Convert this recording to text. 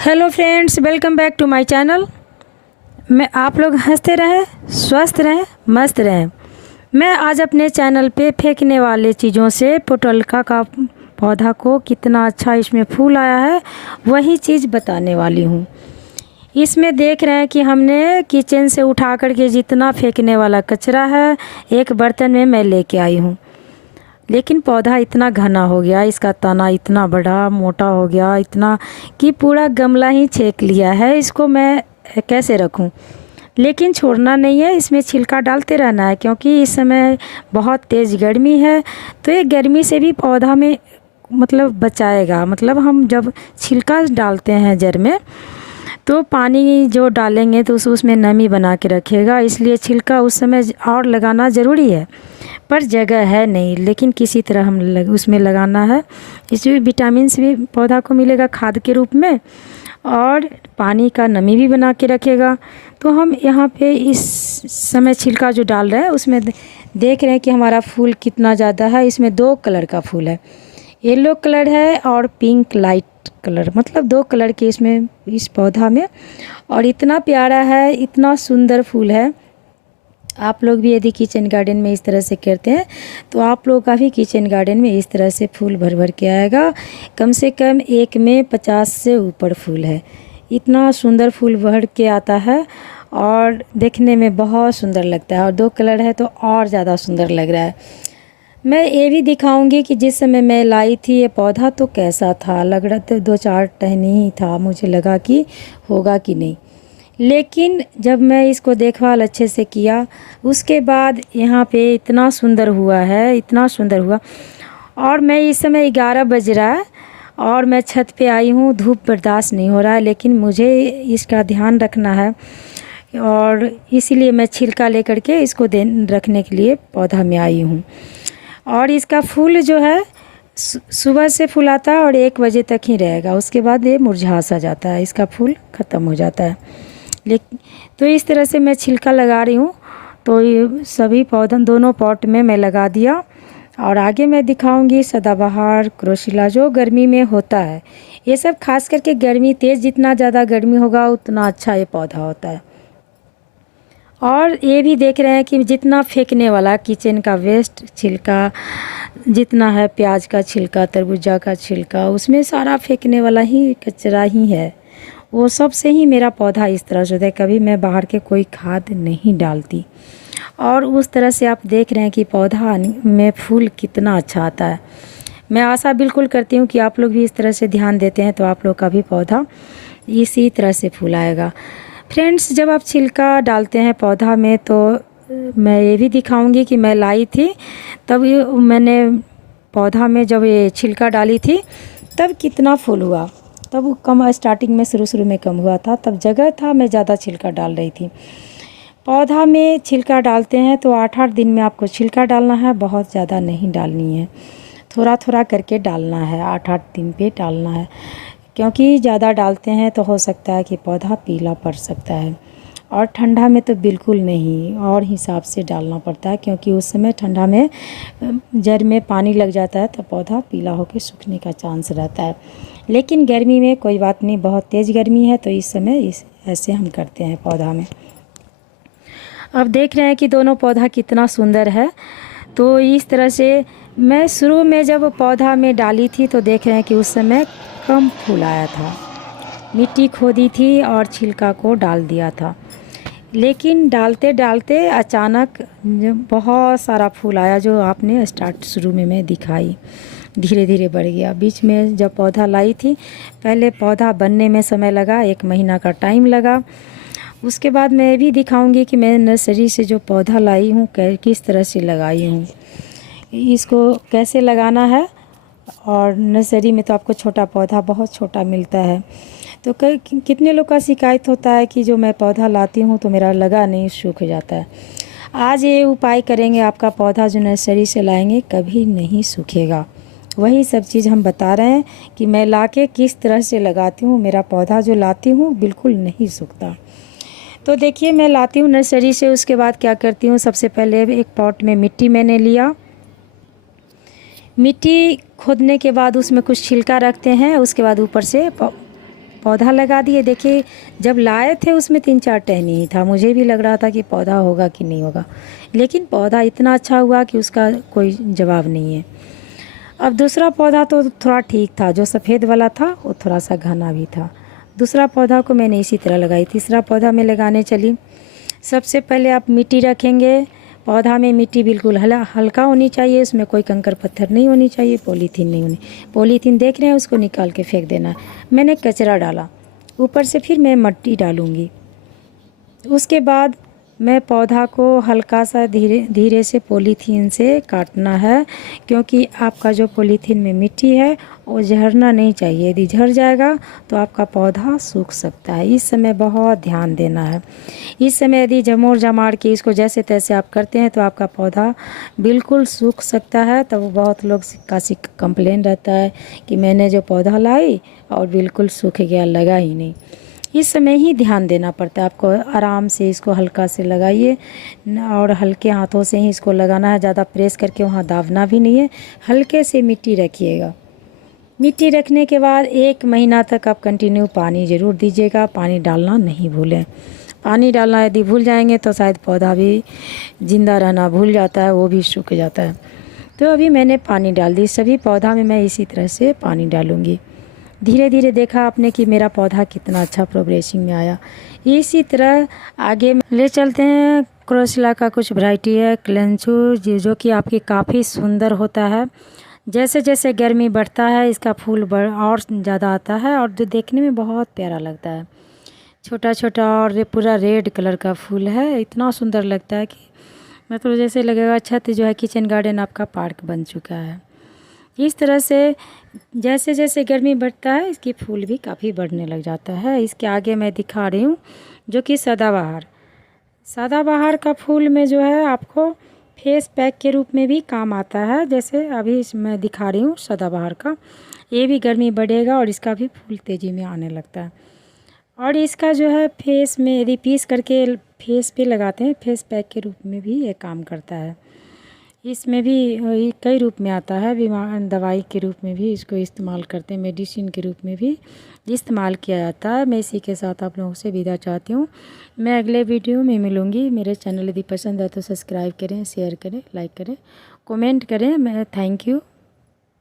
Hello friends, welcome back to my channel. मैं आप लोग हंसते रहें, स्वस्थ रहें, मस्त रहें। मैं आज अपने चैनल पे फेंकने वाले चीज़ों से पोटलका का पौधा को कितना अच्छा इसमें फूल आया है वही चीज़ बताने वाली हूँ। इसमें देख रहे हैं कि हमने किचन से उठा कर के जितना फेंकने वाला कचरा है एक बर्तन में मैं लेके आई हूँ, लेकिन पौधा इतना घना हो गया, इसका तना इतना बड़ा मोटा हो गया, इतना कि पूरा गमला ही छेक लिया है। इसको मैं कैसे रखूं? लेकिन छोड़ना नहीं है, इसमें छिलका डालते रहना है क्योंकि इस समय बहुत तेज़ गर्मी है। तो ये गर्मी से भी पौधा में मतलब बचाएगा। मतलब हम जब छिलका डालते हैं जड़ में तो पानी जो डालेंगे तो उसमें नमी बना के रखेगा, इसलिए छिलका उस समय और लगाना ज़रूरी है। पर जगह है नहीं, लेकिन किसी तरह हम उसमें लगाना है। इसमें विटामिन्स भी पौधा को मिलेगा खाद के रूप में, और पानी का नमी भी बना के रखेगा। तो हम यहाँ पे इस समय छिलका जो डाल रहे हैं उसमें देख रहे हैं कि हमारा फूल कितना ज़्यादा है। इसमें 2 कलर का फूल है, येलो कलर है और पिंक लाइट कलर, मतलब 2 कलर के इसमें इस पौधा में। और इतना प्यारा है, इतना सुंदर फूल है। आप लोग भी यदि किचन गार्डन में इस तरह से करते हैं तो आप लोग का भी किचन गार्डन में इस तरह से फूल भर भर के आएगा। कम से कम एक में 50 से ऊपर फूल है। इतना सुंदर फूल भर के आता है और देखने में बहुत सुंदर लगता है, और 2 कलर है तो और ज़्यादा सुंदर लग रहा है। मैं ये भी दिखाऊंगी कि जिस समय मैं लाई थी ये पौधा तो कैसा था। लग रहा था 2-4 टहनी ही था, मुझे लगा कि होगा कि नहीं, लेकिन जब मैं इसको देखभाल अच्छे से किया उसके बाद यहाँ पे इतना सुंदर हुआ है, इतना सुंदर हुआ। और मैं इस समय 11 बज रहा है और मैं छत पे आई हूँ। धूप बर्दाश्त नहीं हो रहा है, लेकिन मुझे इसका ध्यान रखना है और इसीलिए मैं छिलका लेकर के इसको रखने के लिए पौधा में आई हूँ। और इसका फूल जो है सुबह से फुलाता है और 1 बजे तक ही रहेगा, उसके बाद ये मुरझा सा जाता है, इसका फूल ख़त्म हो जाता है। लेकिन तो इस तरह से मैं छिलका लगा रही हूँ। तो ये सभी पौधन दोनों पॉट में मैं लगा दिया, और आगे मैं दिखाऊंगी सदाबहार, क्रोशिला जो गर्मी में होता है। ये सब खास करके गर्मी तेज़, जितना ज़्यादा गर्मी होगा उतना अच्छा ये पौधा होता है। और ये भी देख रहे हैं कि जितना फेंकने वाला किचन का वेस्ट छिलका जितना है, प्याज का छिलका, तरबूजा का छिलका, उसमें सारा फेंकने वाला ही कचरा ही है। वो सब से ही मेरा पौधा इस तरह से होता है। कभी मैं बाहर के कोई खाद नहीं डालती, और उस तरह से आप देख रहे हैं कि पौधा में फूल कितना अच्छा आता है। मैं आशा बिल्कुल करती हूँ कि आप लोग भी इस तरह से ध्यान देते हैं तो आप लोग का भी पौधा इसी तरह से फूल आएगा। फ्रेंड्स, जब आप छिलका डालते हैं पौधा में तो मैं ये भी दिखाऊंगी कि मैं लाई थी तब मैंने पौधा में जब ये छिलका डाली थी तब कितना फूल हुआ। तब कम, स्टार्टिंग में शुरू में कम हुआ था, तब जगह था, मैं ज़्यादा छिलका डाल रही थी। पौधा में छिलका डालते हैं तो 8-8 दिन में आपको छिलका डालना है, बहुत ज़्यादा नहीं डालनी है, थोड़ा थोड़ा करके डालना है, 8-8 दिन पे डालना है। क्योंकि ज़्यादा डालते हैं तो हो सकता है कि पौधा पीला पड़ सकता है, और ठंडा में तो बिल्कुल नहीं, और हिसाब से डालना पड़ता है क्योंकि उस समय ठंडा में जड़ में पानी लग जाता है तो पौधा पीला होकर सूखने का चांस रहता है। लेकिन गर्मी में कोई बात नहीं, बहुत तेज़ गर्मी है तो इस समय ऐसे हम करते हैं पौधा में। अब देख रहे हैं कि दोनों पौधा कितना सुंदर है। तो इस तरह से मैं शुरू में जब पौधा में डाली थी तो देख रहे हैं कि उस समय कम फूल आया था, मिट्टी खोदी थी और छिलका को डाल दिया था। लेकिन डालते डालते अचानक बहुत सारा फूल आया, जो आपने शुरू में मैं दिखाई, धीरे धीरे बढ़ गया। बीच में जब पौधा लाई थी, पहले पौधा बनने में समय लगा, 1 महीना का टाइम लगा। उसके बाद मैं भी दिखाऊंगी कि मैं नर्सरी से जो पौधा लाई हूँ किस तरह से लगाई हूँ, इसको कैसे लगाना है। और नर्सरी में तो आपको छोटा पौधा बहुत छोटा मिलता है, तो कितने लोग का शिकायत होता है कि जो मैं पौधा लाती हूँ तो मेरा लगा नहीं, सूख जाता है। आज ये उपाय करेंगे, आपका पौधा जो नर्सरी से लाएंगे कभी नहीं सूखेगा। वही सब चीज़ हम बता रहे हैं कि मैं लाके किस तरह से लगाती हूँ, मेरा पौधा जो लाती हूँ बिल्कुल नहीं सूखता। तो देखिए, मैं लाती हूँ नर्सरी से, उसके बाद क्या करती हूँ, सबसे पहले एक पॉट में मिट्टी मैंने लिया। मिट्टी खोदने के बाद उसमें कुछ छिलका रखते हैं, उसके बाद ऊपर से पौधा लगा दिए। देखिए जब लाए थे उसमें 3-4 टहनी ही था, मुझे भी लग रहा था कि पौधा होगा कि नहीं होगा, लेकिन पौधा इतना अच्छा हुआ कि उसका कोई जवाब नहीं है। अब दूसरा पौधा तो थोड़ा ठीक था, जो सफ़ेद वाला था वो थोड़ा सा घना भी था। दूसरा पौधा को मैंने इसी तरह लगाई। तीसरा पौधा मैं लगाने चली। सबसे पहले आप मिट्टी रखेंगे। पौधा में मिट्टी बिल्कुल हल्का होनी चाहिए, उसमें कोई कंकर पत्थर नहीं होनी चाहिए, पॉलीथीन नहीं होनी। पॉलीथीन देख रहे हैं, उसको निकाल के फेंक देना है। मैंने कचरा डाला, ऊपर से फिर मैं मिट्टी डालूँगी। उसके बाद मैं पौधा को हल्का सा धीरे धीरे से पॉलीथीन से काटना है, क्योंकि आपका जो पॉलीथीन में मिट्टी है वो झड़ना नहीं चाहिए। यदि झड़ जाएगा तो आपका पौधा सूख सकता है। इस समय बहुत ध्यान देना है। इस समय यदि झमोर झमाड़ के इसको जैसे तैसे आप करते हैं तो आपका पौधा बिल्कुल सूख सकता है। तो बहुत लोग का कंप्लेन रहता है कि मैंने जो पौधा लाई और बिल्कुल सूख गया, लगा ही नहीं। इस समय ही ध्यान देना पड़ता है आपको। आराम से इसको हल्का से लगाइए और हल्के हाथों से ही इसको लगाना है, ज़्यादा प्रेस करके वहाँ दाबना भी नहीं है। हल्के से मिट्टी रखिएगा। मिट्टी रखने के बाद 1 महीना तक आप कंटिन्यू पानी ज़रूर दीजिएगा। पानी डालना नहीं भूलें। पानी डालना यदि भूल जाएंगे तो शायद पौधा भी ज़िंदा रहना भूल जाता है, वो भी सूख जाता है। तो अभी मैंने पानी डाल दी। सभी पौधा में मैं इसी तरह से पानी डालूँगी। धीरे धीरे देखा आपने कि मेरा पौधा कितना अच्छा प्रोग्रेसिंग में आया। इसी तरह आगे ले चलते हैं। क्रोसिला का कुछ वैरायटी है क्लेंचू, जो कि आपकी काफ़ी सुंदर होता है। जैसे जैसे गर्मी बढ़ता है इसका फूल और ज़्यादा आता है और जो देखने में बहुत प्यारा लगता है। छोटा छोटा और पूरा रेड कलर का फूल है, इतना सुंदर लगता है कि मतलब जैसे लगेगा छत जो है किचन गार्डन आपका पार्क बन चुका है। इस तरह से जैसे जैसे गर्मी बढ़ता है इसकी फूल भी काफ़ी बढ़ने लग जाता है। इसके आगे मैं दिखा रही हूँ जो कि सदाबहार। सदाबहार का फूल में जो है आपको फेस पैक के रूप में भी काम आता है। जैसे अभी मैं दिखा रही हूँ सदाबहार का, ये भी गर्मी बढ़ेगा और इसका भी फूल तेज़ी में आने लगता है। और इसका जो है फेस में यदि पीस करके फेस पे लगाते हैं, फेस पैक के रूप में भी ये काम करता है। इसमें भी कई रूप में आता है। बीमार दवाई के रूप में भी इसको इस्तेमाल करते हैं, मेडिसिन के रूप में भी इस्तेमाल किया जाता है। मैं इसी के साथ आप लोगों से विदा चाहती हूँ। मैं अगले वीडियो में मिलूँगी। मेरे चैनल यदि पसंद है तो सब्सक्राइब करें, शेयर करें, लाइक करें, कमेंट करें। मैं थैंक यू।